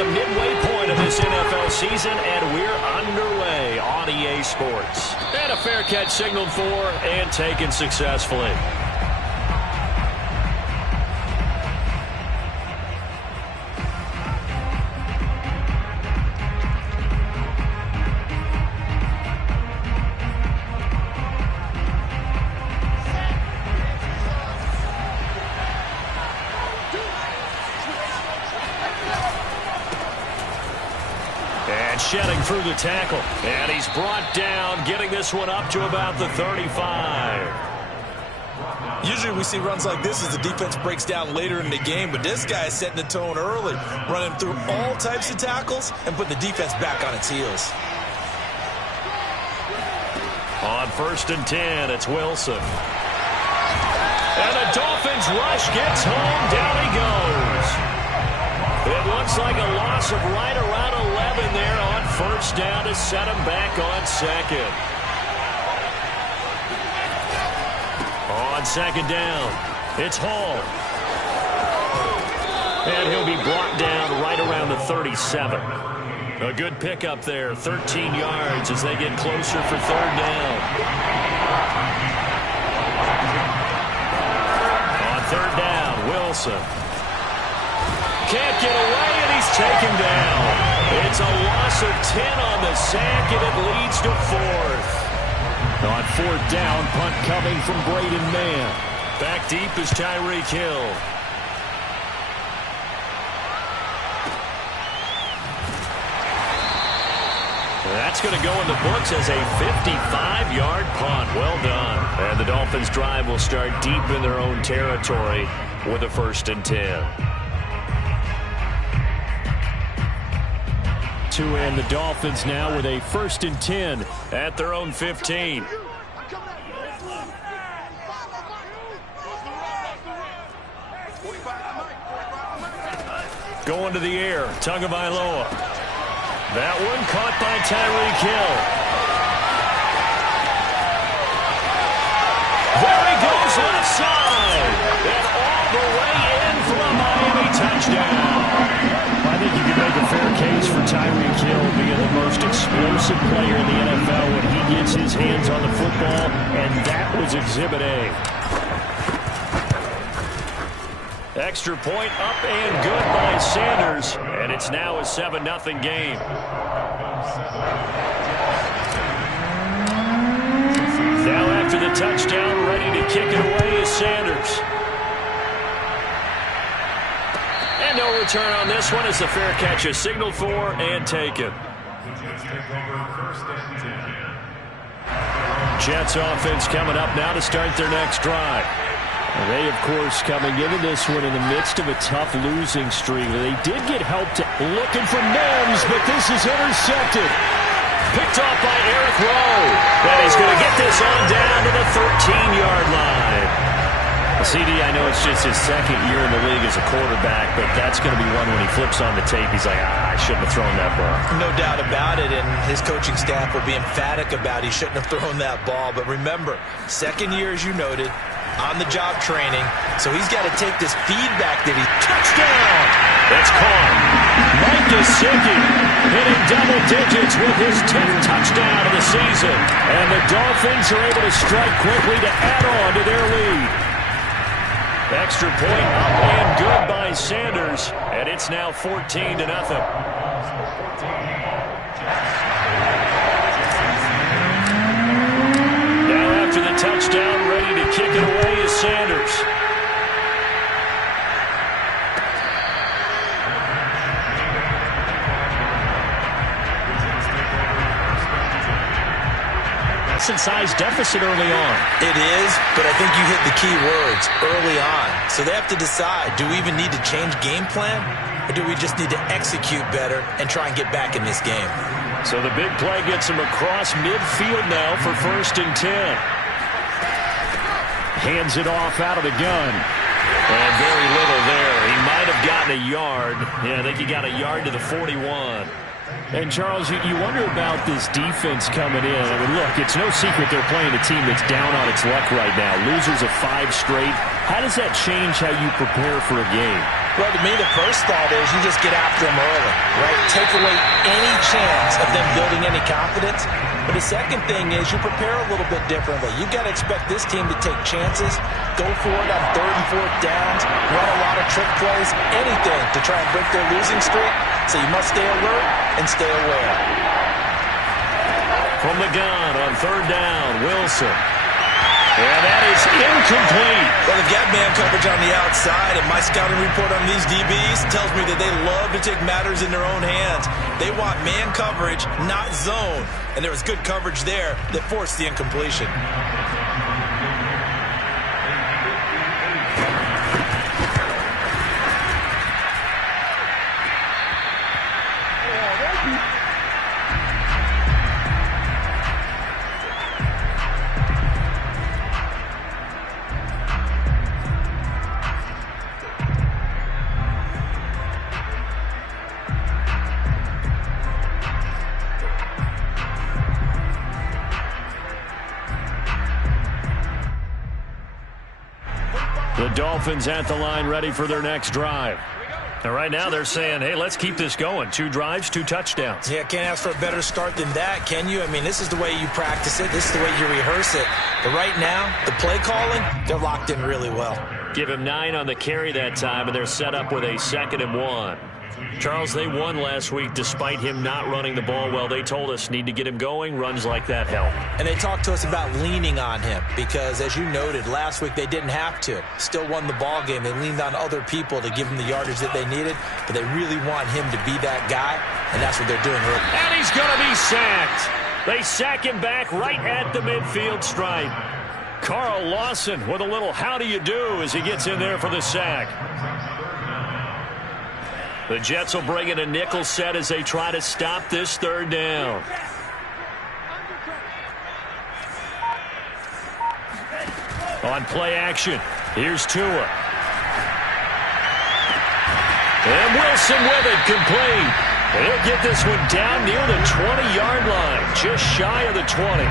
the midway point of this NFL season, and we're underway on EA Sports. And a fair catch signaled for and taken successfully. Shedding through the tackle, and he's brought down, getting this one up to about the 35. Usually we see runs like this as the defense breaks down later in the game, but this guy is setting the tone early, running through all types of tackles and putting the defense back on its heels. On 1st and 10, it's Wilson. And the Dolphins rush gets home, down he goes. It looks like a loss of right around 11 there on 1st down to set him back on 2nd. On 2nd down, it's Hall. And he'll be brought down right around the 37. A good pickup there, 13 yards as they get closer for 3rd down. On 3rd down, Wilson. Can't get away, and he's taken down. It's a loss of 10 on the sack, and it leads to 4th. On 4th down, punt coming from Braden Mann. Back deep is Tyreek Hill. That's going to go in the books as a 55-yard punt. Well done. And the Dolphins' drive will start deep in their own territory with a 1st and 10. And the Dolphins now with a 1st and 10 at their own 15. Going to the air, Tagovailoa. That one caught by Tyreek Hill. There he goes left side. And all the way in for a Miami touchdown. I think you can make a fair case for Tyreek Hill being the most explosive player in the NFL when he gets his hands on the football, and that was Exhibit A. Extra point up and good by Sanders, and it's now a 7-0 game. Now after the touchdown, ready to kick it away is Sanders. And no return on this one as the fair catch is signaled for and taken. Jets offense coming up now to start their next drive. They, of course, coming into this one in the midst of a tough losing streak. They did get help looking for Mims, but this is intercepted. Picked off by Eric Rowe. And he's going to get this on down to the 13-yard line. CD, I know it's just his 2nd year in the league as a quarterback, but that's going to be one when he flips on the tape. He's like, I shouldn't have thrown that ball. No doubt about it, and his coaching staff will be emphatic about he shouldn't have thrown that ball. But remember, 2nd year, as you noted, on-the-job training, so he's got to take this feedback that he touchdown. That's caught. Mike Gesicki hitting double digits with his 10th touchdown of the season. And the Dolphins are able to strike quickly to add on to their lead. Extra point up and good by Sanders, and it's now 14-0. Now after the touchdown, ready to kick it away is Sanders. Size deficit early on. It is, but I think you hit the key words, early on. So they have to decide, do we even need to change game plan, or do we just need to execute better and try and get back in this game? So the big play gets him across midfield now for 1st and 10. Hands it off out of the gun. And very little there. He might have gotten a yard. Yeah, I think he got a yard to the 41. And, Charles, you wonder about this defense coming in. I mean, look, it's no secret they're playing a team that's down on its luck right now. Losers of 5 straight. How does that change how you prepare for a game? Well, to me, the first thought is you just get after them early, right? Take away any chance of them building any confidence. But the second thing is you prepare a little bit differently. You've got to expect this team to take chances, go for it on 3rd and 4th downs, run a lot of trick plays, anything to try and break their losing streak. So you must stay alert and stay aware. From the gun on 3rd down, Wilson. And that is incomplete. Well, they've got man coverage on the outside, and my scouting report on these DBs tells me that they love to take matters in their own hands. They want man coverage, not zone. And there was good coverage there that forced the incompletion. The Dolphins at the line ready for their next drive. And right now they're saying, hey, let's keep this going. 2 drives, 2 touchdowns. Yeah, can't ask for a better start than that, can you? I mean, this is the way you practice it. This is the way you rehearse it. But right now, the play calling, they're locked in really well. Give him 9 on the carry that time, and they're set up with a 2nd and 1. Charles, they won last week despite him not running the ball well. They told us need to get him going. Runs like that help. And they talked to us about leaning on him because, as you noted, last week they didn't have to. Still won the ball game. They leaned on other people to give him the yardage that they needed, but they really want him to be that guy, and that's what they're doing. And he's going to be sacked. They sack him back right at the midfield stripe. Carl Lawson with a little how do you do as he gets in there for the sack. The Jets will bring in a nickel set as they try to stop this 3rd down. On play action, here's Tua. And Wilson with it, complete. He'll get this one down near the 20-yard line, just shy of the 20.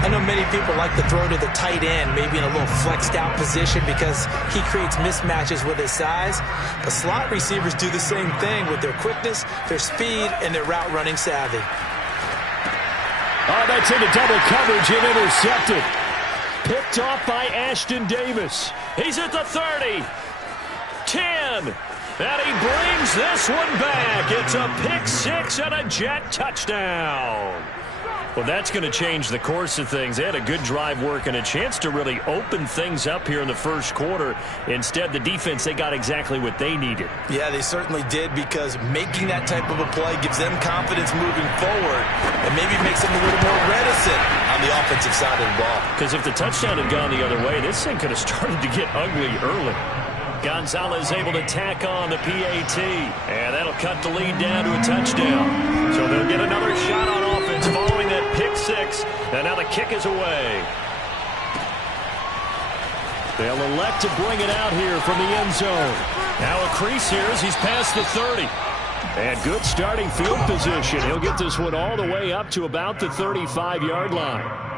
I know many people like to throw to the tight end, maybe in a little flexed out position because he creates mismatches with his size. But slot receivers do the same thing with their quickness, their speed, and their route running savvy. Oh, that's into double coverage and intercepted. Picked off by Ashton Davis. He's at the 30. 10. And he brings this one back. It's a pick 6 and a Jet touchdown. Well, that's going to change the course of things. They had a good drive work and a chance to really open things up here in the first quarter. Instead, the defense, they got exactly what they needed. Yeah, they certainly did because making that type of a play gives them confidence moving forward and maybe makes them a little more reticent on the offensive side of the ball. Because if the touchdown had gone the other way, this thing could have started to get ugly early. Gonzalez able to tack on the PAT, and that'll cut the lead down to a touchdown. So they'll get another shot on offense following that pick 6, and now the kick is away. They'll elect to bring it out here from the end zone. Now a crease here as he's past the 30. And good starting field position. He'll get this one all the way up to about the 35-yard line.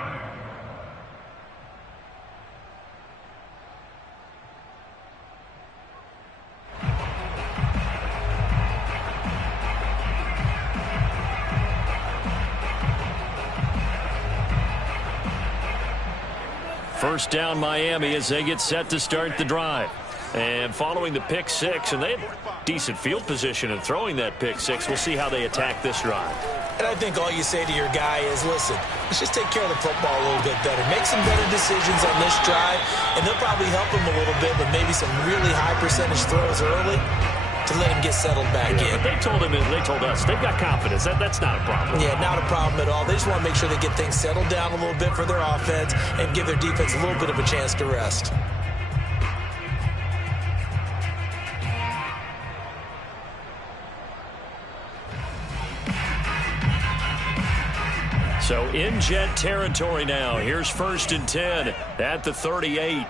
First down Miami as they get set to start the drive. And following the pick 6, and they had decent field position in throwing that pick 6. We'll see how they attack this drive. And I think all you say to your guy is, listen, let's just take care of the football a little bit better. Make some better decisions on this drive, and they'll probably help him a little bit with maybe some really high percentage throws early to let him get settled back in. But they told him, and they told us, they've got confidence. That's not a problem. Yeah, not a problem at all. They just want to make sure they get things settled down a little bit for their offense and give their defense a little bit of a chance to rest. So in Jet territory now. Here's 1st and 10 at the 38.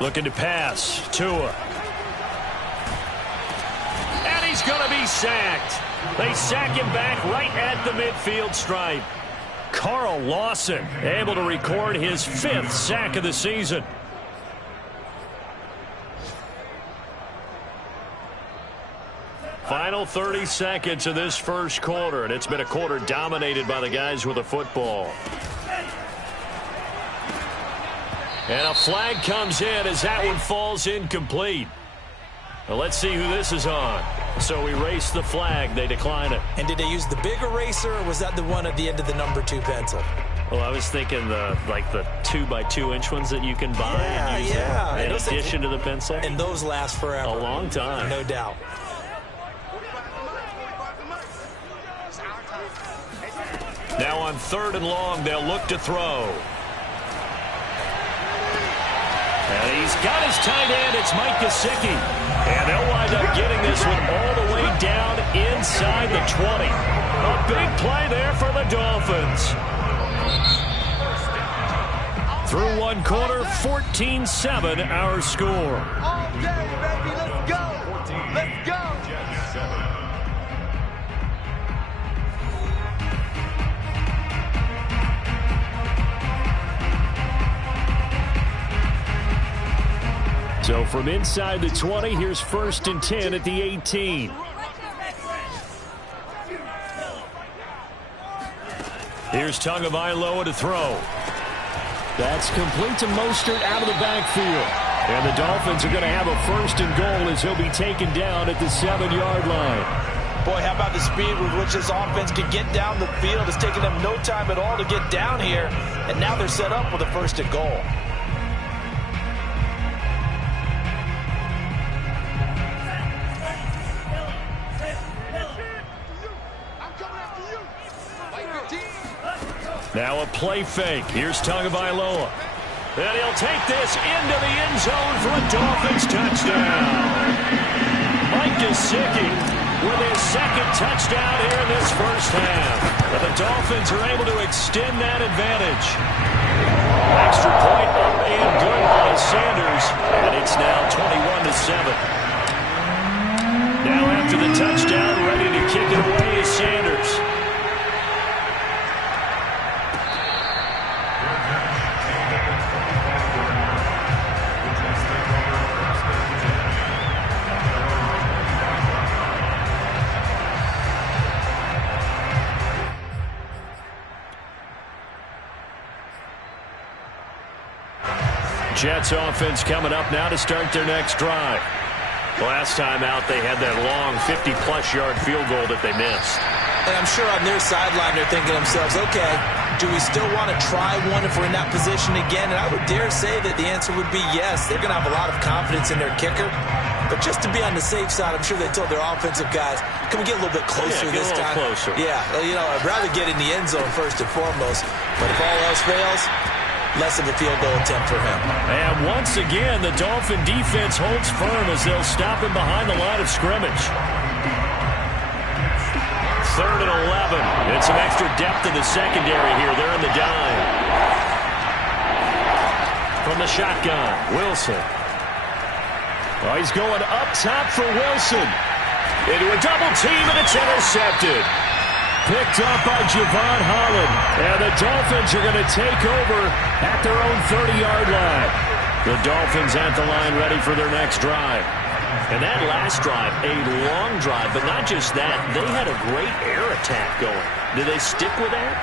Looking to pass. Tua. And he's going to be sacked. They sack him back right at the midfield stripe. Carl Lawson able to record his 5th sack of the season. Final 30 seconds of this first quarter, and it's been a quarter dominated by the guys with the football. And a flag comes in as that one falls incomplete. Well, let's see who this is on. So erase the flag. They decline it. And did they use the big eraser, or was that the one at the end of the number 2 pencil? Well, I was thinking the 2x2-inch ones that you can buy and use in addition to the pencil. And those last forever. A long time. No doubt. Now on 3rd and long, they'll look to throw. And he's got his tight end. It's Mike Gesicki. And they'll wind up getting this one all the way down inside the 20. A big play there for the Dolphins. Through one quarter, 14-7 our score. All day, baby. Let's go. Let's go. So from inside the 20, here's 1st and 10 at the 18. Here's Tagovailoa to throw. That's complete to Mostert out of the backfield. And the Dolphins are going to have a 1st and goal as he'll be taken down at the 7-yard line. Boy, how about the speed with which this offense can get down the field? It's taken them no time at all to get down here. And now they're set up with a 1st and goal. Now a play fake. Here's Tagovailoa. And he'll take this into the end zone for a Dolphins touchdown. Mike Gesicki with his 2nd touchdown here in this first half. But the Dolphins are able to extend that advantage. Extra point up and good by Sanders. And it's now 21-7. Now after the touchdown, ready to kick it away is Sanders. Jets offense coming up now to start their next drive. Last time out, they had that long 50-plus yard field goal that they missed. And I'm sure on their sideline they're thinking to themselves, okay, do we still want to try one if we're in that position again? And I would dare say that the answer would be yes. They're going to have a lot of confidence in their kicker. But just to be on the safe side, I'm sure they told their offensive guys, can we get a little bit closer this time? Closer. Yeah, I'd rather get in the end zone first and foremost. But if all else fails, less of a field goal attempt for him. And once again, the Dolphin defense holds firm as they'll stop him behind the line of scrimmage. 3rd and 11. And some extra depth in the secondary here. They're in the dime. From the shotgun, Wilson. Oh, he's going up top for Wilson. Into a double team, and it's intercepted. Picked up by Javon Holland. And the Dolphins are going to take over at their own 30-yard line. The Dolphins at the line ready for their next drive. And that last drive, a long drive, but not just that. They had a great air attack going. Did they stick with that?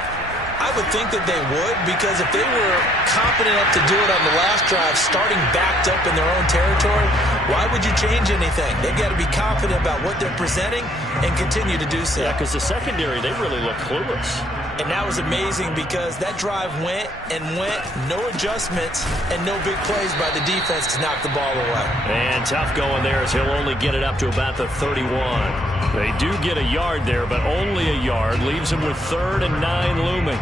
I would think that they would, because if they were confident enough to do it on the last drive, starting backed up in their own territory, why would you change anything? They've got to be confident about what they're presenting and continue to do so. Yeah, because the secondary, they really look clueless. And that was amazing because that drive went and went, no adjustments, and no big plays by the defense to knock the ball away. And tough going there as he'll only get it up to about the 31. They do get a yard there, but only a yard. Leaves them with 3rd and 9 looming.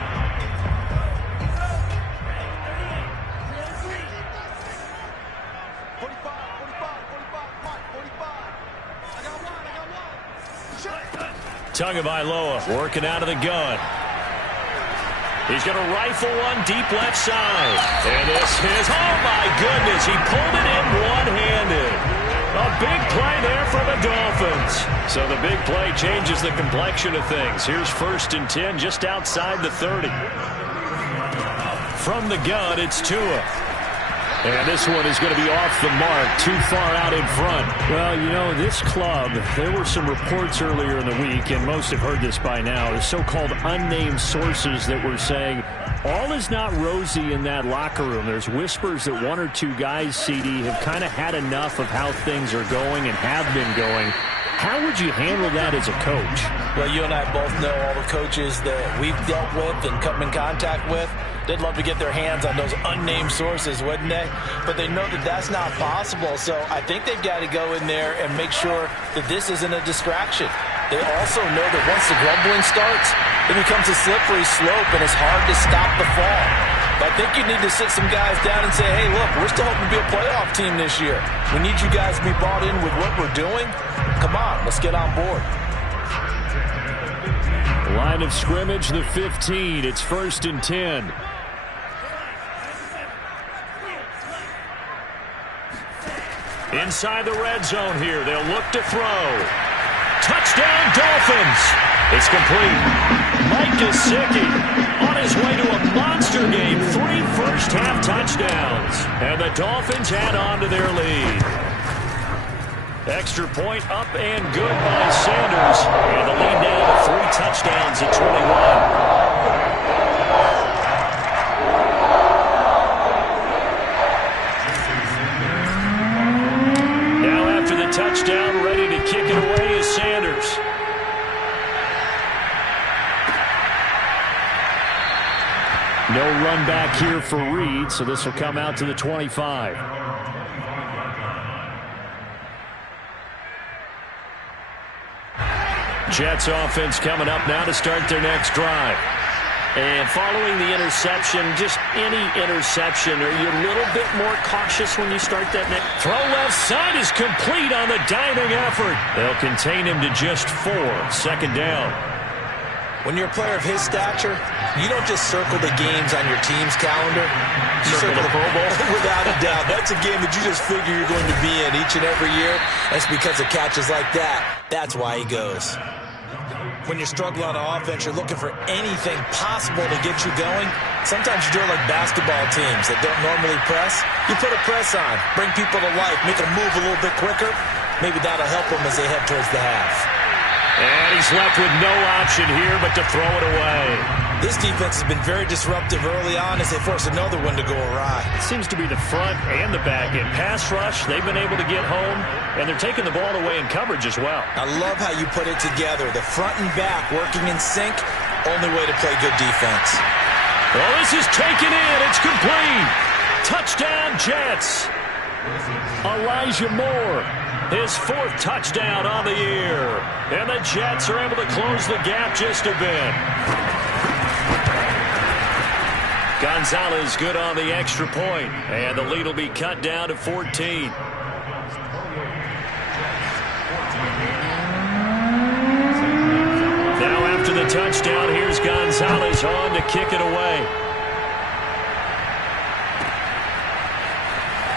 Tagovailoa working out of the gun. He's going to rifle one deep left side. And this is, oh my goodness, he pulled it in one-handed. A big play there for the Dolphins. So the big play changes the complexion of things. Here's 1st and 10 just outside the 30. From the gun, it's Tua. And this one is going to be off the mark, too far out in front. Well, you know, this club, there were some reports earlier in the week, and most have heard this by now, the so-called unnamed sources that were saying all is not rosy in that locker room. There's whispers that one or two guys, CD, have kind of had enough of how things are going and have been going. How would you handle that as a coach? Well, you and I both know all the coaches that we've dealt with and come in contact with. They'd love to get their hands on those unnamed sources, wouldn't they? But they know that that's not possible, so I think they've got to go in there and make sure that this isn't a distraction. They also know that once the grumbling starts, it becomes a slippery slope, and it's hard to stop the fall. But I think you need to sit some guys down and say, hey, look, we're still hoping to be a playoff team this year. We need you guys to be bought in with what we're doing. Come on, let's get on board. Line of scrimmage, the 15. It's 1st and 10. Inside the red zone here. They'll look to throw. Touchdown, Dolphins. It's complete. Mike Gesicki on his way to a monster game. 3 first-half touchdowns. And the Dolphins add on to their lead. Extra point up and good by Sanders. And the lead now to 3 touchdowns at 21. Touchdown, ready to kick it away is Sanders. No run back here for Reed, so this will come out to the 25. Jets offense coming up now to start their next drive. And following the interception, just any interception, are you a little bit more cautious when you start that next? Throw left side is complete on the diving effort. They'll contain him to just 4. 2nd down. When you're a player of his stature, you don't just circle the games on your team's calendar. You circle the Pro Bowl. Without a doubt. That's a game that you just figure you're going to be in each and every year. That's because of catches like that. That's why he goes. When you're struggling on offense, you're looking for anything possible to get you going. Sometimes you do it like basketball teams that don't normally press. You put a press on, bring people to life, make them move a little bit quicker. Maybe that'll help them as they head towards the half. And he's left with no option here but to throw it away. This defense has been very disruptive early on as they force another one to go awry. It seems to be the front and the back end. Pass rush, they've been able to get home, and they're taking the ball away in coverage as well. I love how you put it together. The front and back working in sync, only way to play good defense. Well, this is taken in. It's complete. Touchdown, Jets. Elijah Moore, his 4th touchdown on the year. And the Jets are able to close the gap just a bit. Gonzalez good on the extra point, and the lead will be cut down to 14. Now after the touchdown, here's Gonzalez on to kick it away.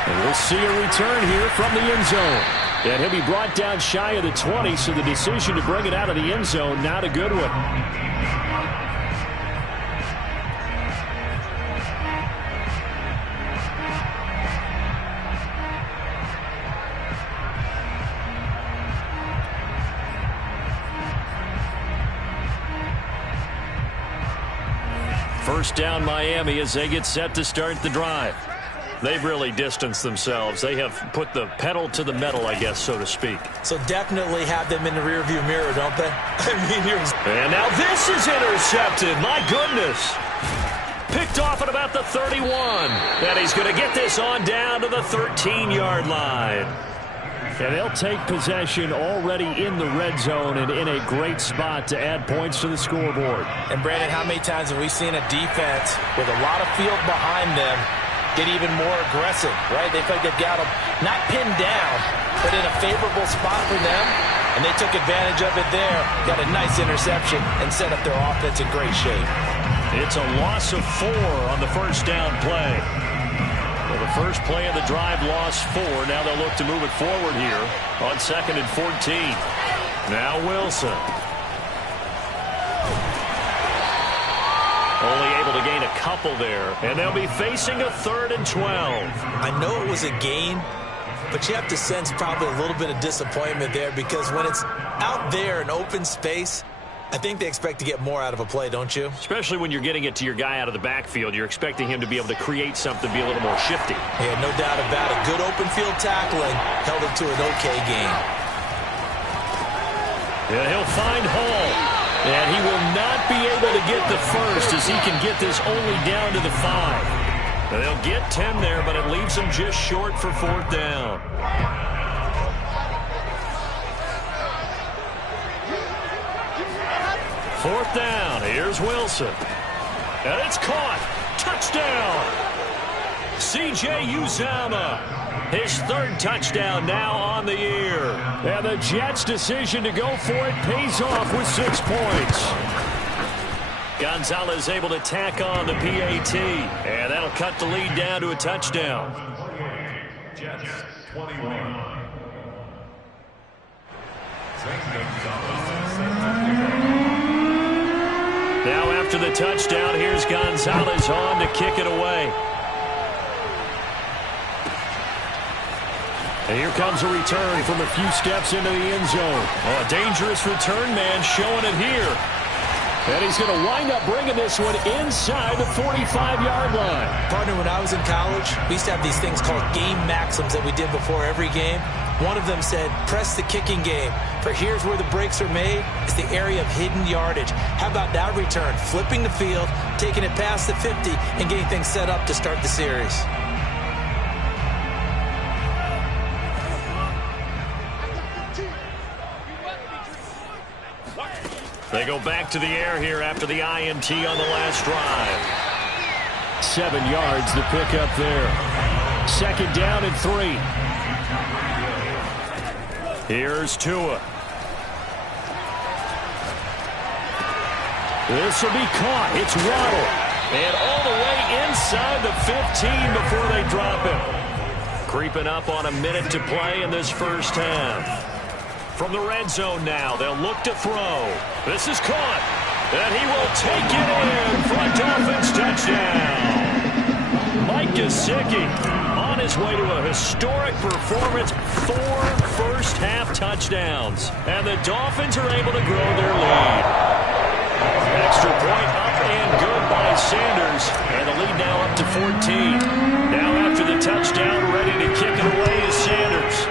And we'll see a return here from the end zone. And he'll be brought down shy of the 20, so the decision to bring it out of the end zone, not a good one. First down Miami as they get set to start the drive. They've really distanced themselves. They have put the pedal to the metal, I guess, so to speak. So definitely have them in the rearview mirror, don't they? And now this is intercepted. My goodness. Picked off at about the 31. And he's going to get this on down to the 13-yard line. And they'll take possession already in the red zone and in a great spot to add points to the scoreboard. And, Brandon, how many times have we seen a defense with a lot of field behind them get even more aggressive, right? They feel like they've got them not pinned down, but in a favorable spot for them, and they took advantage of it there. Got a nice interception and set up their offense in great shape. It's a loss of 4 on the first down play. Well, the first play of the drive lost 4. Now they'll look to move it forward here on 2nd and 14. Now Wilson. Only able to gain a a couple there, and they'll be facing a 3rd and 12. I know it was a gain, but you have to sense probably a little bit of disappointment there, because when it's out there in open space, I think they expect to get more out of a play, don't you? Especially when you're getting it to your guy out of the backfield. You're expecting him to be able to create something, be a little more shifty. Yeah, no doubt about it. Good open field tackling held it to an okay game. Yeah, he'll find Hall. And he will not be able to get the first, as he can get this only down to the 5. Now, they'll get 10 there, but it leaves them just short for 4th down. Fourth down. Here's Wilson. And it's caught. Touchdown. C.J. Uzomah. His 3rd touchdown now on the year. And the Jets' decision to go for it pays off with 6 points. Gonzalez able to tack on the PAT. And that'll cut the lead down to a touchdown. Jets 21. Now after the touchdown, here's Gonzalez on to kick it away. And here comes a return from a few steps into the end zone. Oh, a dangerous return man showing it here. And he's going to wind up bringing this one inside the 45-yard line. Partner, when I was in college, we used to have these things called game maxims that we did before every game. One of them said, press the kicking game. For here's where the breaks are made. It's the area of hidden yardage. How about that return? Flipping the field, taking it past the 50, and getting things set up to start the series. They go back to the air here after the INT on the last drive. 7 yards the pickup there. 2nd down and 3. Here's Tua. This will be caught. It's Waddle. And all the way inside the 15 before they drop him. Creeping up on a minute to play in this first half. From the red zone now, they'll look to throw. This is caught. And he will take it in for a Dolphins touchdown. Mike Gesicki on his way to a historic performance. 4 first-half touchdowns. And the Dolphins are able to grow their lead. Extra point up and good by Sanders. And the lead now up to 14. Now after the touchdown, ready to kick it away is Sanders.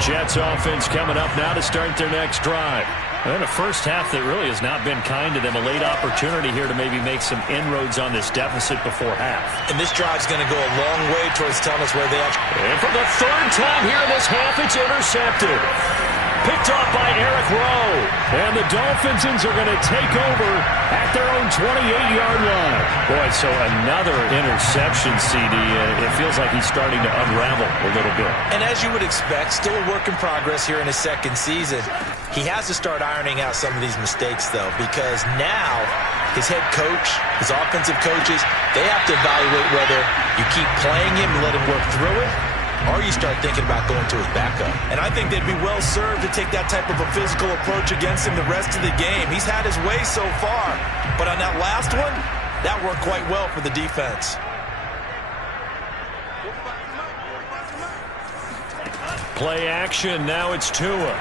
Jets offense coming up now to start their next drive. And a first half that really has not been kind to them. A late opportunity here to maybe make some inroads on this deficit before half. And this drive's going to go a long way towards telling us where they are. And for the 3rd time here in this half, it's intercepted. Picked off by Eric Rowe. And the Dolphins are going to take over at their own 28-yard line. Boy, so another interception, CD. It feels like he's starting to unravel a little bit. And as you would expect, still a work in progress here in his 2nd season. He has to start ironing out some of these mistakes, though, because now his head coach, his offensive coaches, they have to evaluate whether you keep playing him and let him work through it, or you start thinking about going to his backup. And I think they'd be well served to take that type of a physical approach against him the rest of the game. He's had his way so far, but on that last one, that worked quite well for the defense. Play action, now it's Tua.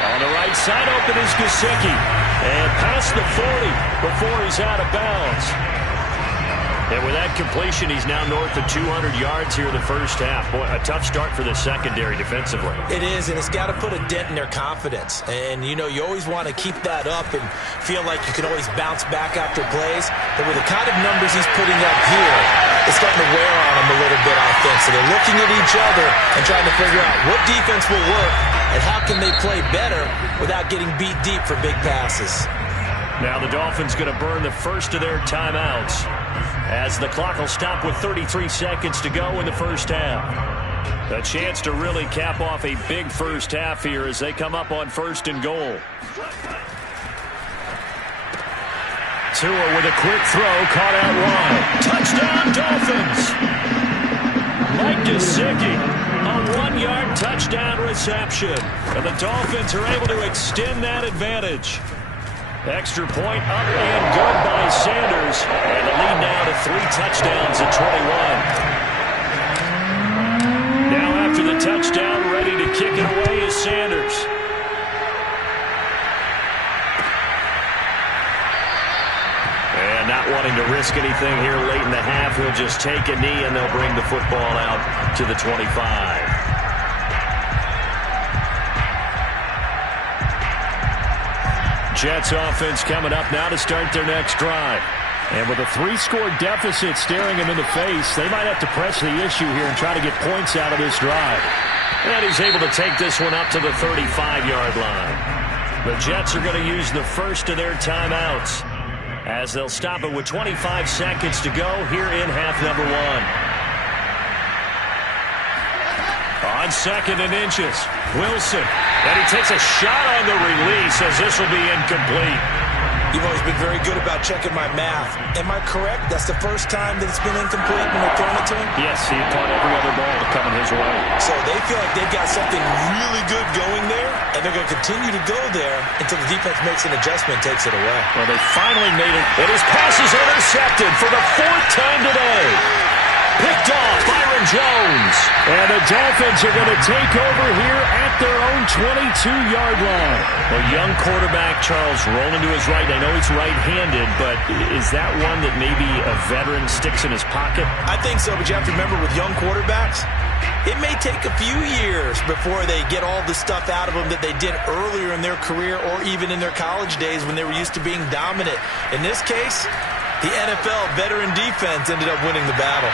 On the right side, open is Gesicki. And past the 40 before he's out of bounds. And with that completion, he's now north of 200 yards here in the first half. Boy, a tough start for the secondary defensively. It is, and it's got to put a dent in their confidence. And, you know, you always want to keep that up and feel like you can always bounce back after plays. But with the kind of numbers he's putting up here, it's starting to wear on them a little bit, I think. So they're looking at each other and trying to figure out what defense will work and how can they play better without getting beat deep for big passes. Now the Dolphins going to burn the first of their timeouts as the clock will stop with 33 seconds to go in the first half. A chance to really cap off a big first half here as they come up on 1st and goal. Tua with a quick throw, caught out wide. Touchdown, Dolphins! Mike Gesicki, a 1-yard touchdown reception. And the Dolphins are able to extend that advantage. Extra point up and good by Sanders. And the lead now to 3 touchdowns at 21. Now after the touchdown, ready to kick it away is Sanders. And not wanting to risk anything here late in the half, he'll just take a knee and they'll bring the football out to the 25. Jets offense coming up now to start their next drive. And with a 3-score deficit staring him in the face, they might have to press the issue here and try to get points out of this drive. And he's able to take this one up to the 35-yard line. The Jets are going to use the first of their timeouts, as they'll stop it with 25 seconds to go here in half number 1. On 2nd and inches, Wilson. And he takes a shot on the release as this will be incomplete. You've always been very good about checking my math. Am I correct? That's the first time that it's been incomplete when they're throwing it to him? Yes, he caught every other ball coming his way. So they feel like they've got something really good going there, and they're going to continue to go there until the defense makes an adjustment and takes it away. Well, they finally made it. And his pass is intercepted for the 4th time today. Picked off Byron Jones. And the Dolphins are going to take over here at their own 22-yard line. Well, young quarterback Charles rolling to his right. I know he's right-handed, but is that one that maybe a veteran sticks in his pocket? I think so, but you have to remember with young quarterbacks, it may take a few years before they get all the stuff out of them that they did earlier in their career or even in their college days when they were used to being dominant. In this case, the NFL veteran defense ended up winning the battle.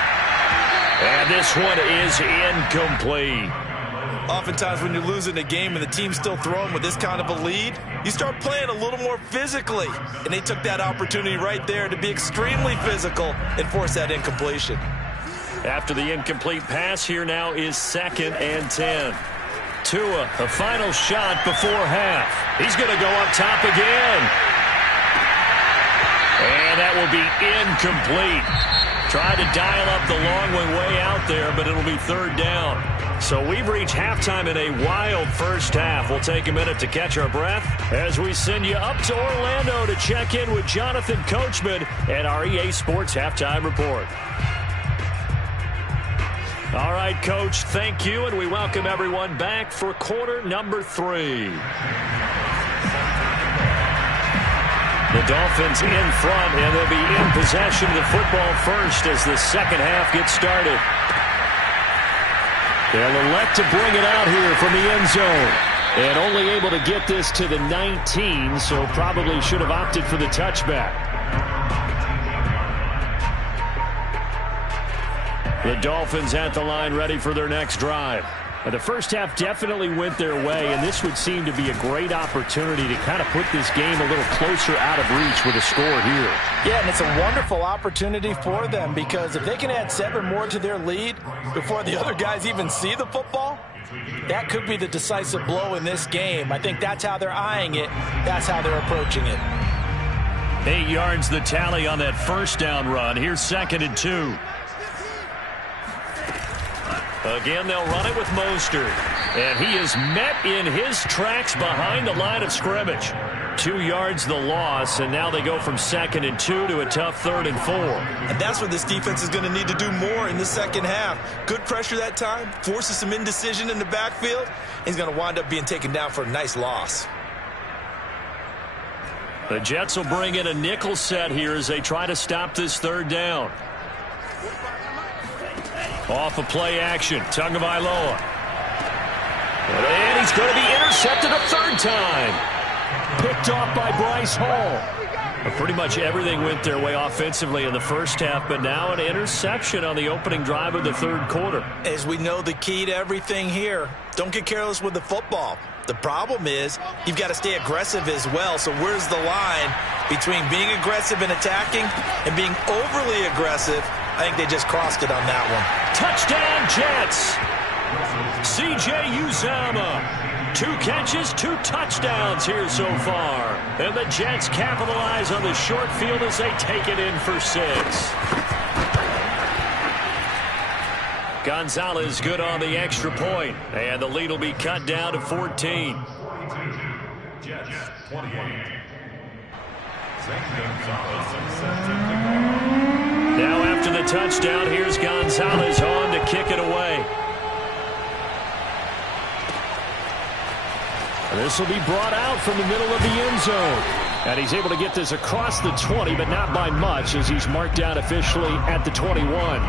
And this one is incomplete. Oftentimes when you're losing a game and the team's still throwing with this kind of a lead, you start playing a little more physically. And they took that opportunity right there to be extremely physical and force that incompletion. After the incomplete pass, here now is 2nd and 10. Tua, a final shot before half. He's going to go up top again. And that will be incomplete. Tried to dial up the long one way out there, but it'll be 3rd down. So we've reached halftime in a wild first half. We'll take a minute to catch our breath as we send you up to Orlando to check in with Jonathan Coachman and our EA Sports Halftime Report. All right, Coach, thank you, and we welcome everyone back for quarter number 3. The Dolphins in front, and they'll be in possession of the football first as the second half gets started. They'll elect to bring it out here from the end zone. And only able to get this to the 19, so probably should have opted for the touchback. The Dolphins at the line ready for their next drive. The first half definitely went their way, and this would seem to be a great opportunity to kind of put this game a little closer out of reach with a score here. Yeah, and it's a wonderful opportunity for them because if they can add 7 more to their lead before the other guys even see the football, that could be the decisive blow in this game. I think that's how they're eyeing it. That's how they're approaching it. 8 yards the tally on that first down run. Here's 2nd and 2. Again, they'll run it with Mostert. And he is met in his tracks behind the line of scrimmage. 2 yards the loss, and now they go from 2nd and 2 to a tough 3rd and 4. And that's what this defense is going to need to do more in the second half. Good pressure that time, forces some indecision in the backfield. He's going to wind up being taken down for a nice loss. The Jets will bring in a nickel set here as they try to stop this 3rd down. Off of play action, Tagovailoa. And he's going to be intercepted a 3rd time. Picked off by Bryce Hall. Pretty much everything went their way offensively in the first half, but now an interception on the opening drive of the 3rd quarter. As we know, the key to everything here, don't get careless with the football. The problem is you've got to stay aggressive as well. So where's the line between being aggressive and attacking and being overly aggressive? I think they just crossed it on that one. Touchdown, Jets. C.J. Uzomah 2 catches, 2 touchdowns here so far. And the Jets capitalize on the short field as they take it in for 6. Gonzalez good on the extra point, and the lead will be cut down to 14. Jets 28. Now after the touchdown, here's Gonzalez on to kick it away. This will be brought out from the middle of the end zone. And he's able to get this across the 20, but not by much, as he's marked down officially at the 21.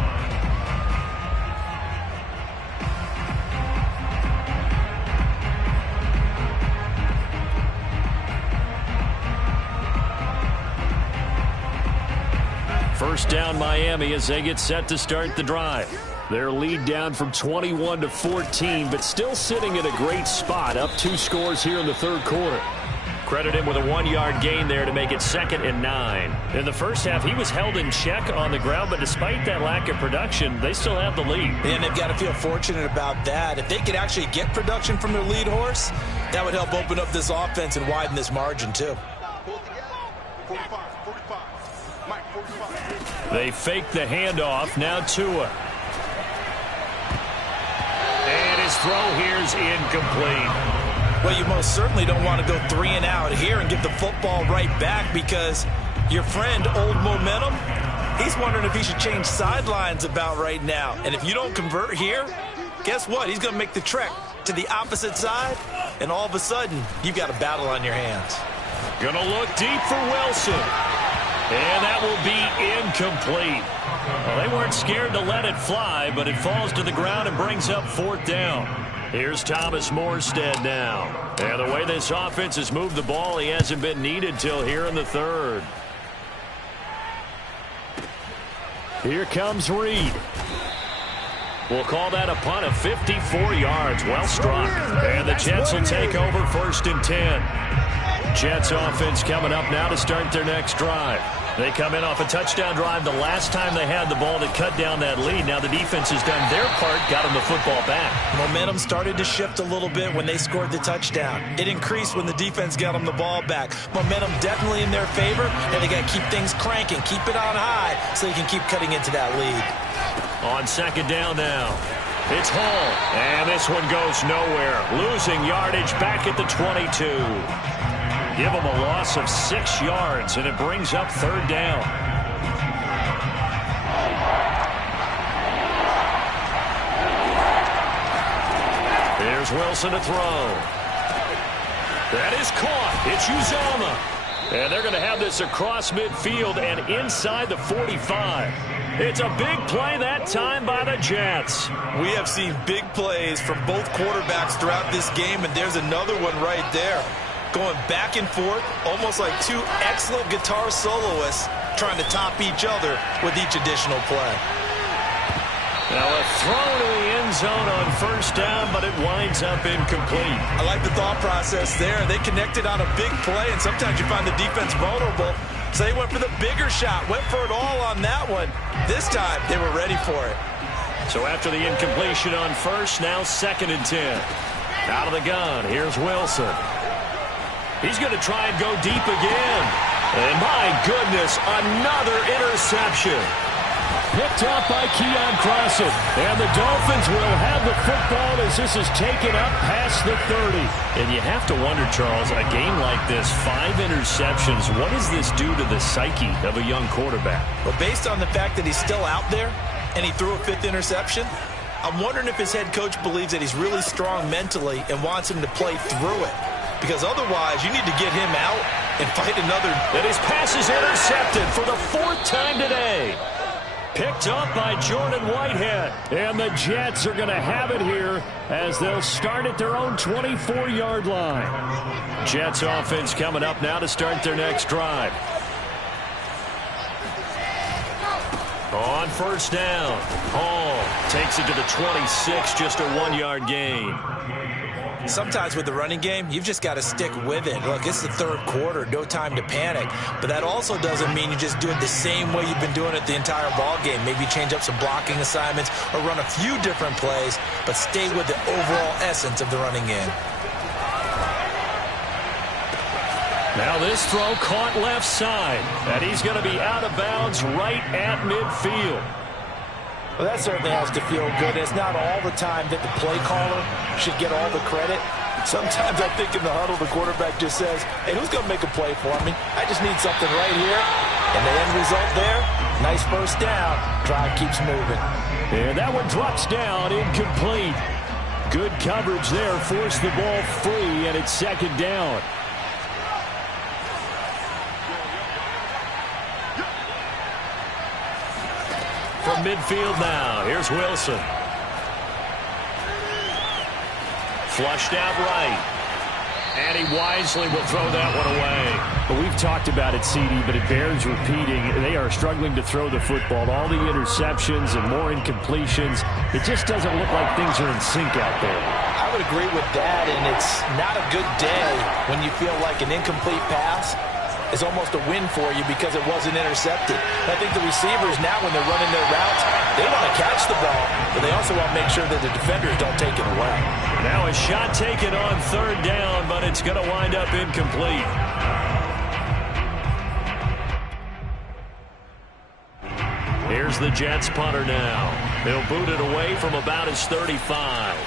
First down Miami as they get set to start the drive. Their lead down from 21 to 14, but still sitting at a great spot, up 2 scores here in the third quarter. Credit him with a 1-yard gain there to make it 2nd and 9. In the first half, he was held in check on the ground, but despite that lack of production, they still have the lead. And they've got to feel fortunate about that. If they could actually get production from their lead horse, that would help open up this offense and widen this margin too. They fake the handoff. Now Tua. And his throw here is incomplete. Well, you most certainly don't want to go 3 and out here and give the football right back, because your friend, Old Momentum, he's wondering if he should change sidelines about right now. And if you don't convert here, guess what? He's going to make the trek to the opposite side, and all of a sudden, you've got a battle on your hands. Gonna look deep for Wilson. And that will be incomplete. Well, they weren't scared to let it fly, but it falls to the ground and brings up 4th down. Here's Thomas Morstead now. And the way this offense has moved the ball, he hasn't been needed till here in the 3rd. Here comes Reed. We'll call that a punt of 54 yards. Well struck. And the Jets will take over 1st and 10. Jets offense coming up now to start their next drive. They come in off a touchdown drive the last time they had the ball to cut down that lead. Now the defense has done their part, got them the football back. Momentum started to shift a little bit when they scored the touchdown. It increased when the defense got them the ball back. Momentum definitely in their favor, and they got to keep things cranking, keep it on high so they can keep cutting into that lead. On 2nd down now. It's Hall, and this one goes nowhere. Losing yardage back at the 22. Give them a loss of 6 yards, and it brings up 3rd down. Here's Wilson to throw. That is caught. It's Uzomah. And they're going to have this across midfield and inside the 45. It's a big play that time by the Jets. We have seen big plays from both quarterbacks throughout this game, and there's another one right there. Going back and forth, almost like 2 excellent guitar soloists trying to top each other with each additional play. Now a throw to the end zone on 1st down, but it winds up incomplete. I like the thought process there. They connected on a big play, and sometimes you find the defense vulnerable. So they went for the bigger shot, went for it all on that one. This time, they were ready for it. So after the incompletion on 1st, now 2nd and 10. Out of the gun, here's Wilson. He's going to try and go deep again. And my goodness, another interception. Picked up by Keon Crossen. And the Dolphins will have the football as this is taken up past the 30. And you have to wonder, Charles, a game like this, 5 interceptions, what does this do to the psyche of a young quarterback? Well, based on the fact that he's still out there and he threw a 5th interception, I'm wondering if his head coach believes that he's really strong mentally and wants him to play through it. Because otherwise, you need to get him out and fight another. And his pass is intercepted for the 4th time today. Picked up by Jordan Whitehead. And the Jets are going to have it here as they'll start at their own 24-yard line. Jets offense coming up now to start their next drive. On 1st down, Hall takes it to the 26, just a 1-yard gain. Sometimes with the running game, you've just got to stick with it. Look, it's the 3rd quarter, no time to panic. But that also doesn't mean you just do it the same way you've been doing it the entire ball game. Maybe change up some blocking assignments or run a few different plays, but stay with the overall essence of the running game. Now this throw caught left side, and he's going to be out of bounds right at midfield. Well, that certainly has to feel good. It's not all the time that the play caller should get all the credit. Sometimes I think in the huddle, the quarterback just says, hey, who's going to make a play for me? I just need something right here. And the end result there, nice first down. Drive keeps moving. And that one drops down, incomplete. Good coverage there, forced the ball free, and it's second down. From midfield now, here's Wilson. Flushed out right. And he wisely will throw that one away. But we've talked about it, CD, but it bears repeating. They are struggling to throw the football. All the interceptions and more incompletions. It just doesn't look like things are in sync out there. I would agree with that, and it's not a good day when you feel like an incomplete pass is almost a win for you because it wasn't intercepted. I think the receivers now, when they're running their routes, they want to catch the ball, but they also want to make sure that the defenders don't take it away. Now a shot taken on third down, but it's going to wind up incomplete. Here's the Jets punter now. They'll boot it away from about his 35.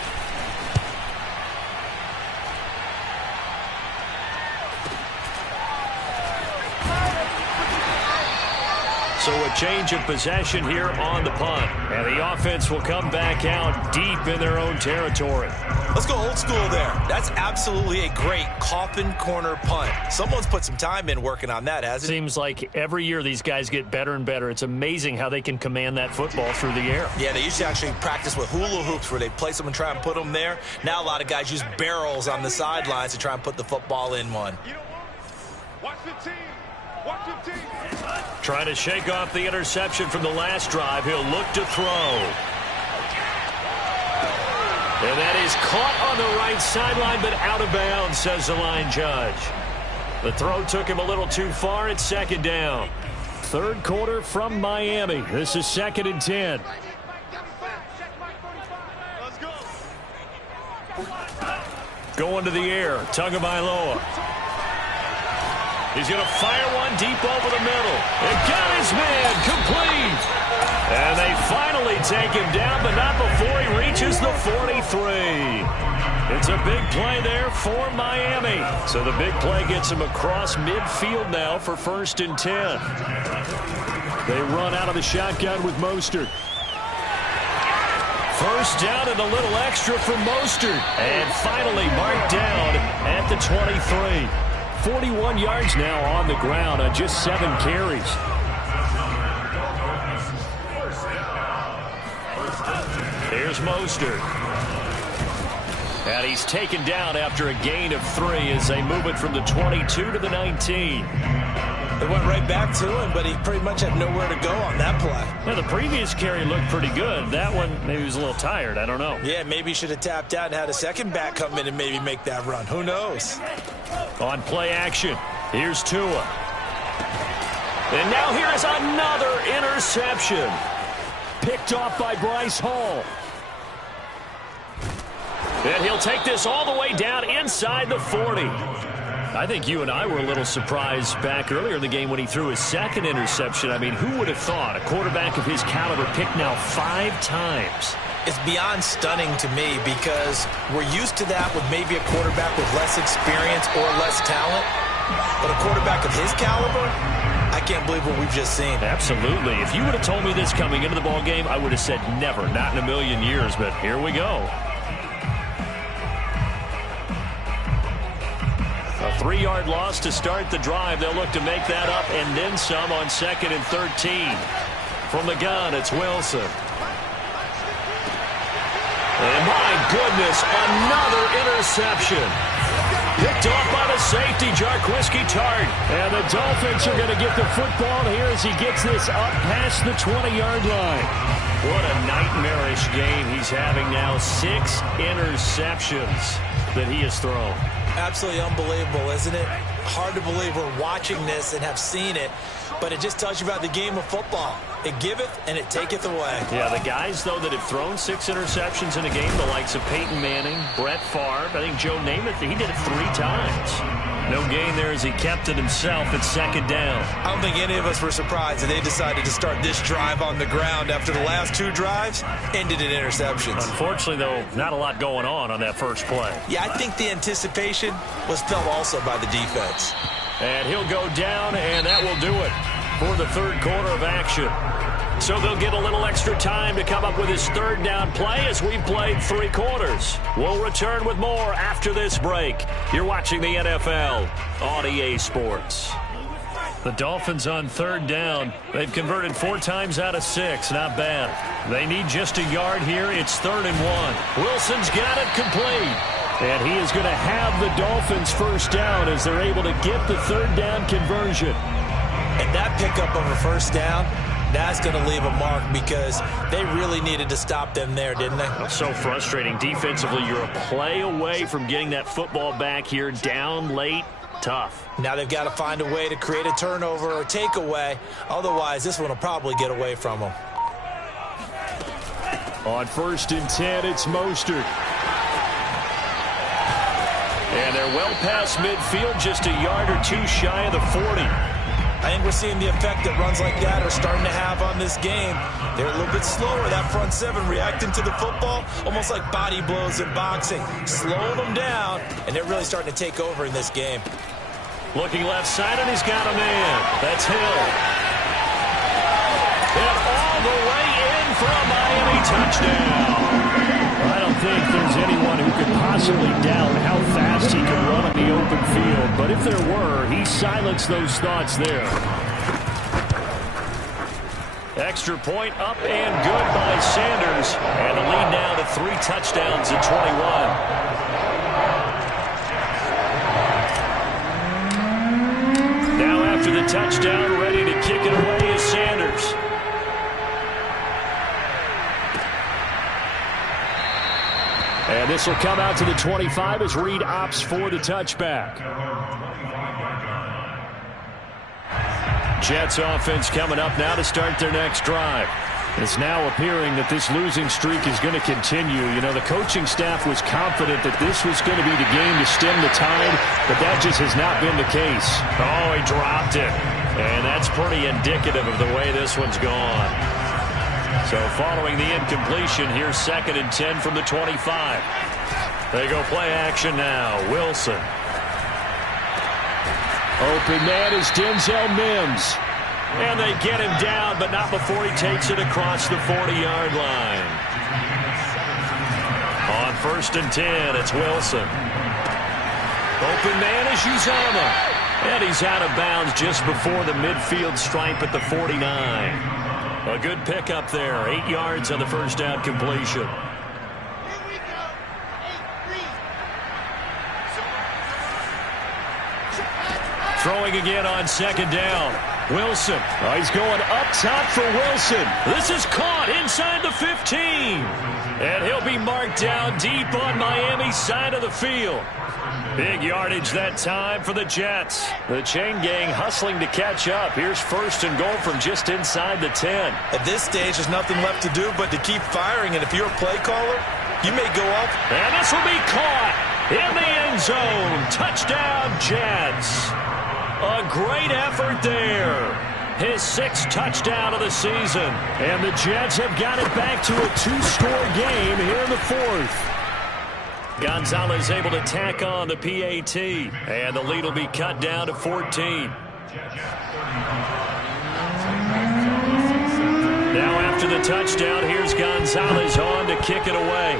So a change of possession here on the punt. And the offense will come back out deep in their own territory. Let's go old school there. That's absolutely a great coffin corner punt. Someone's put some time in working on that, hasn't it? Seems like every year these guys get better and better. It's amazing how they can command that football through the air. Yeah, they used to actually practice with hula hoops where they place them and try and put them there. Now a lot of guys use barrels on the sidelines to try and put the football in one. Watch the team. Watch the team. Trying to shake off the interception from the last drive. He'll look to throw. And that is caught on the right sideline, but out of bounds, says the line judge. The throw took him a little too far. It's second down. Third quarter from Miami. This is 2nd and 10. Going to the air. Tagovailoa. He's going to fire one deep over the middle. And got his man complete. And they finally take him down, but not before he reaches the 43. It's a big play there for Miami. So the big play gets him across midfield now for 1st and 10. They run out of the shotgun with Mostert. First down and a little extra for Mostert. And finally marked down at the 23. 41 yards now on the ground on just 7 carries. Here's Mostert. And he's taken down after a gain of 3 as they move it from the 22 to the 19. They went right back to him, but he pretty much had nowhere to go on that play. Now, the previous carry looked pretty good. That one, maybe he was a little tired. I don't know. Yeah, maybe he should have tapped out and had a second back come in and maybe make that run. Who knows? On play action, here's Tua. And now here is another interception. Picked off by Bryce Hall. And he'll take this all the way down inside the 40. I think you and I were a little surprised back earlier in the game when he threw his second interception. I mean, who would have thought a quarterback of his caliber picked now 5 times? It's beyond stunning to me because we're used to that with maybe a quarterback with less experience or less talent. But a quarterback of his caliber, I can't believe what we've just seen. Absolutely. If you would have told me this coming into the ball game, I would have said never, not in a million years. But here we go. A 3-yard loss to start the drive. They'll look to make that up and then some on 2nd and 13. From the gun, it's Wilson. And my goodness, another interception. Picked off by the safety, Jarquiski Tart. And the Dolphins are going to get the football here as he gets this up past the 20-yard line. What a nightmarish game he's having now. 6 interceptions that he has thrown. Absolutely unbelievable, isn't it? Hard to believe we're watching this and have seen it, but it just tells you about the game of football. It giveth and it taketh away. Yeah, the guys, though, that have thrown 6 interceptions in a game, the likes of Peyton Manning, Brett Favre, I think Joe Namath, he did it 3 times. No gain there as he kept it himself at second down. I don't think any of us were surprised that they decided to start this drive on the ground after the last 2 drives ended in interceptions. Unfortunately, though, not a lot going on that first play. Yeah, I think the anticipation was felt also by the defense. And he'll go down, and that will do it for the third quarter of action. So they'll get a little extra time to come up with his third down play as we've played 3 quarters. We'll return with more after this break. You're watching the NFL on EA Sports. The Dolphins on third down. They've converted 4 times out of 6. Not bad. They need just a yard here. It's 3rd and 1. Wilson's got it complete. And he is going to have the Dolphins first down as they're able to get the third down conversion. And that pickup of a first down, that's going to leave a mark because they really needed to stop them there, didn't they? So frustrating. Defensively, you're a play away from getting that football back here. Down late, tough. Now they've got to find a way to create a turnover or takeaway. Otherwise, this one will probably get away from them. On 1st and 10, it's Mostert. And they're well past midfield, just a yard or 2 shy of the 40. I think we're seeing the effect that runs like that are starting to have on this game. They're a little bit slower, that front 7 reacting to the football, almost like body blows in boxing. Slow them down, and they're really starting to take over in this game. Looking left side, and he's got a man. That's Hill. And all the way in for a Miami touchdown. I don't think there's anyone who could possibly doubt how fast he can run on the open field. But if there were, he silenced those thoughts there. Extra point up and good by Sanders. And the lead now to 3 touchdowns at 21. Now after the touchdown, ready to kick it away is Sanders. And this will come out to the 25 as Reed opts for the touchback. Jets offense coming up now to start their next drive. It's now appearing that this losing streak is going to continue. You know, the coaching staff was confident that this was going to be the game to stem the tide, but that just has not been the case. Oh, he dropped it. And that's pretty indicative of the way this one's gone. So following the incompletion, here's 2nd and 10 from the 25. They go play action now. Wilson. Open man is Denzel Mims. And they get him down, but not before he takes it across the 40-yard line. On 1st and 10, it's Wilson. Open man is Uzama. And he's out of bounds just before the midfield stripe at the 49. A good pickup there. 8 yards on the first down completion. Throwing again on 2nd down. Wilson. Oh, he's going up top for Wilson. This is caught inside the 15. And he'll be marked down deep on Miami's side of the field. Big yardage that time for the Jets. The chain gang hustling to catch up. Here's 1st and goal from just inside the 10. At this stage, there's nothing left to do but to keep firing. And if you're a play caller, you may go up. And this will be caught in the end zone. Touchdown, Jets. A great effort there. His 6th touchdown of the season. And the Jets have got it back to a 2-score game here in the 4th. Gonzalez able to tack on the PAT. And the lead will be cut down to 14. Now after the touchdown, here's Gonzalez on to kick it away.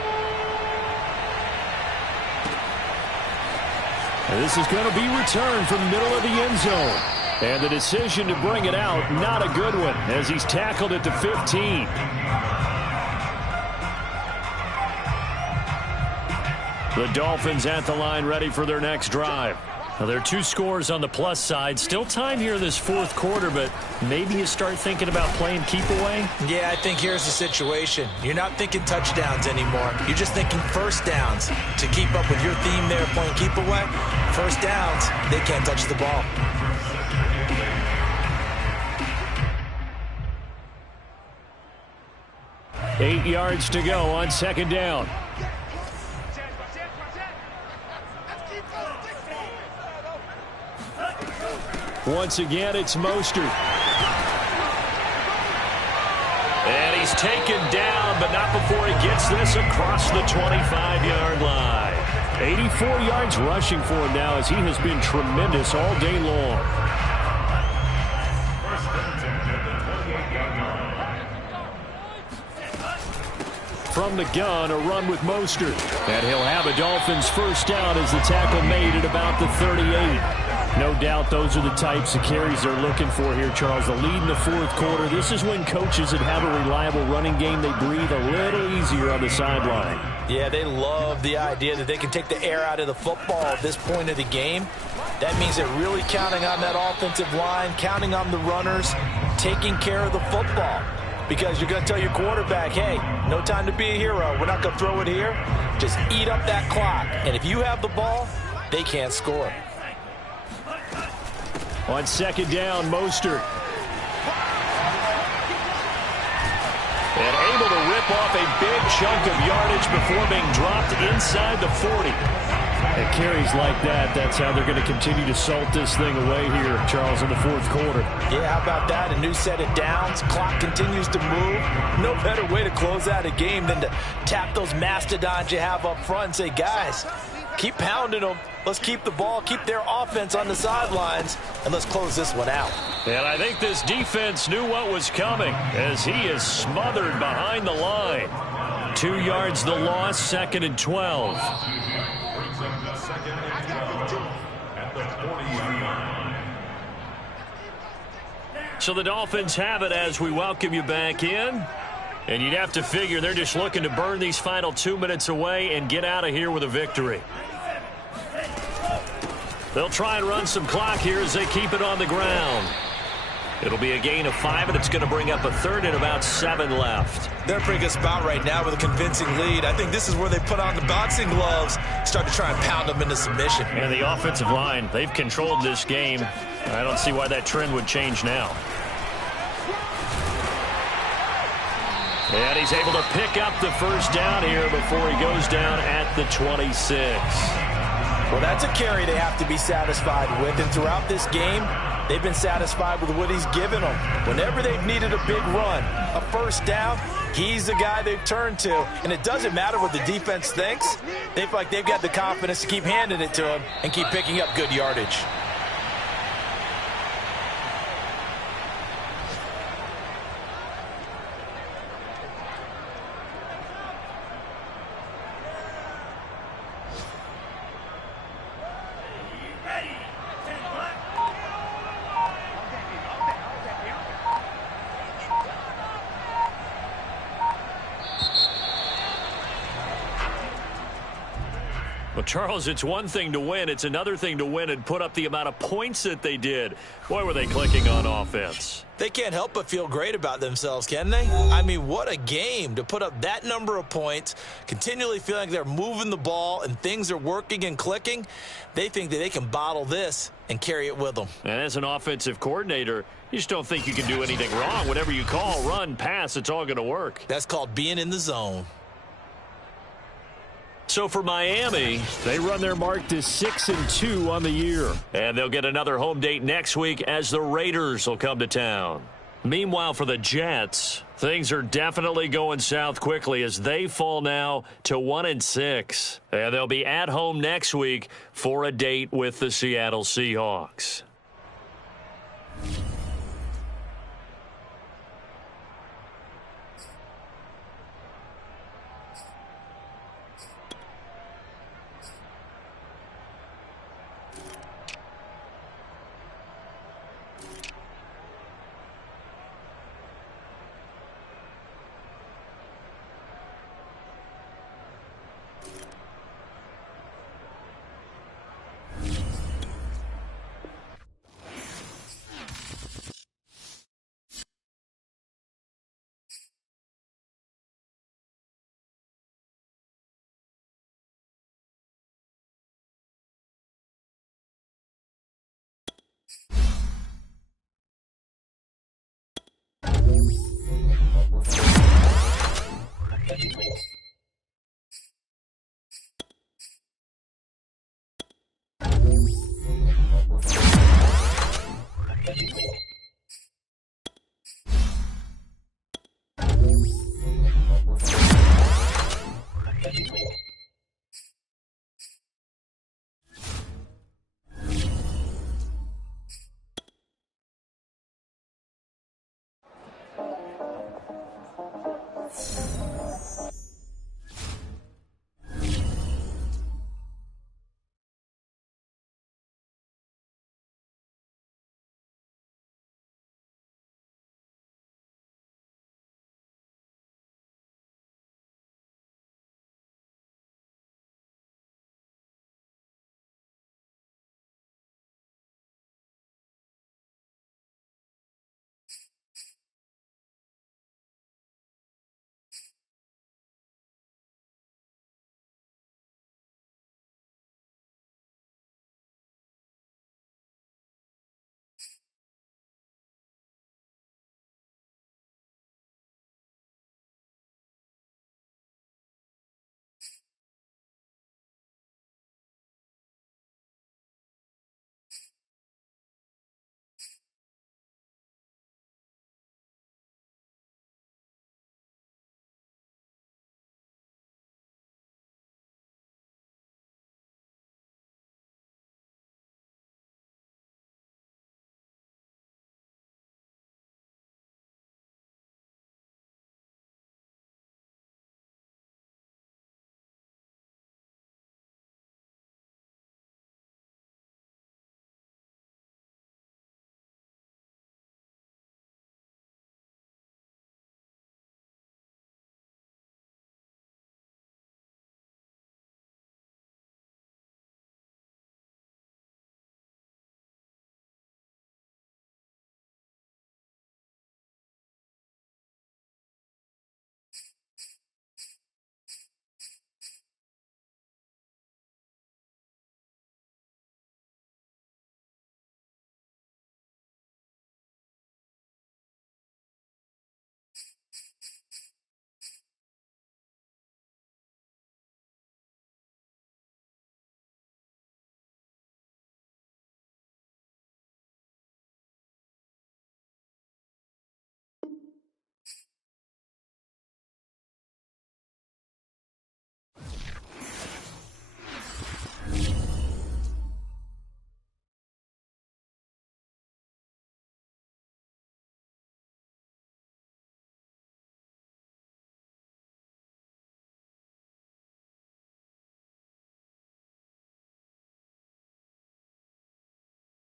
And this is going to be returned from the middle of the end zone. And the decision to bring it out, not a good one, as he's tackled at the 15. The Dolphins at the line ready for their next drive. Now, there are 2 scores on the plus side. Still time here in this 4th quarter, but maybe you start thinking about playing keep away? Yeah, I think here's the situation. You're not thinking touchdowns anymore. You're just thinking first downs. To keep up with your theme there, playing keep away, first downs, they can't touch the ball. 8 yards to go on second down. Once again, it's Mostert. And he's taken down, but not before he gets this across the 25-yard line. 84 yards rushing for him now as he has been tremendous all day long. From the gun, a run with Mostert. And he'll have a Dolphins first down as the tackle made at about the 38. No doubt those are the types of carries they're looking for here, Charles. The lead in the fourth quarter. This is when coaches that have a reliable running game, they breathe a little easier on the sideline. Yeah, they love the idea that they can take the air out of the football at this point of the game. That means they're really counting on that offensive line, counting on the runners, taking care of the football. Because you're going to tell your quarterback, hey, no time to be a hero. We're not going to throw it here. Just eat up that clock. And if you have the ball, they can't score. On second down, Mostert. And able to rip off a big chunk of yardage before being dropped inside the 40. And carries like that, that's how they're going to continue to salt this thing away here, Charles, in the fourth quarter. Yeah, how about that? A new set of downs. Clock continues to move. No better way to close out a game than to tap those mastodons you have up front and say, guys, keep pounding them. Let's keep the ball, keep their offense on the sidelines, and let's close this one out. And I think this defense knew what was coming as he is smothered behind the line. 2 yards the loss, second and 12. So the Dolphins have it as we welcome you back in. And you'd have to figure they're just looking to burn these final 2 minutes away and get out of here with a victory. They'll try and run some clock here as they keep it on the ground. It'll be a gain of 5, and it's going to bring up a third and about 7 left. They're in a pretty good spot right now with a convincing lead. I think this is where they put on the boxing gloves, start to try and pound them into submission. And the offensive line, they've controlled this game. I don't see why that trend would change now. And he's able to pick up the first down here before he goes down at the 26. Well, that's a carry they have to be satisfied with. And throughout this game, they've been satisfied with what he's given them. Whenever they've needed a big run, a first down, he's the guy they've turned to. And it doesn't matter what the defense thinks. They feel like they've got the confidence to keep handing it to him and keep picking up good yardage. Well, Charles, it's one thing to win. It's another thing to win and put up the amount of points that they did. Boy, were they clicking on offense. They can't help but feel great about themselves, can they? I mean, what a game to put up that number of points, continually feeling like they're moving the ball and things are working and clicking. They think that they can bottle this and carry it with them. And as an offensive coordinator, you just don't think you can do anything wrong. Whatever you call, run, pass, it's all going to work. That's called being in the zone. So for Miami, they run their mark to 6-2 on the year. And they'll get another home date next week as the Raiders will come to town. Meanwhile, for the Jets, things are definitely going south quickly as they fall now to 1-6. And they'll be at home next week for a date with the Seattle Seahawks.